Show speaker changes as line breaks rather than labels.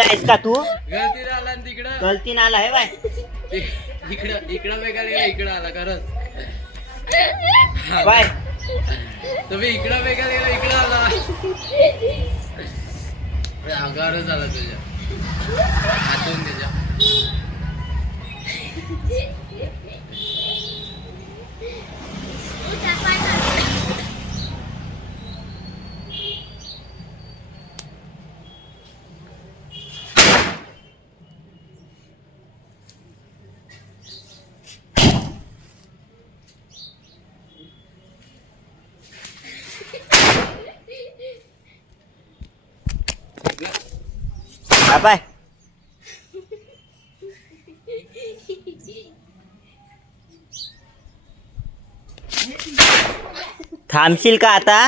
आहेस का तू?
गलती आणि तिकडं?
गलतीन आला हे बाय.
इकडं इकडं गेला इकडं आला खरंच.
बाय.
तुम्ही इकडं गेला इकडं आला. आगारच झाला तुझ्या. हातून त्याच्या
हा बाय थांबशील का आता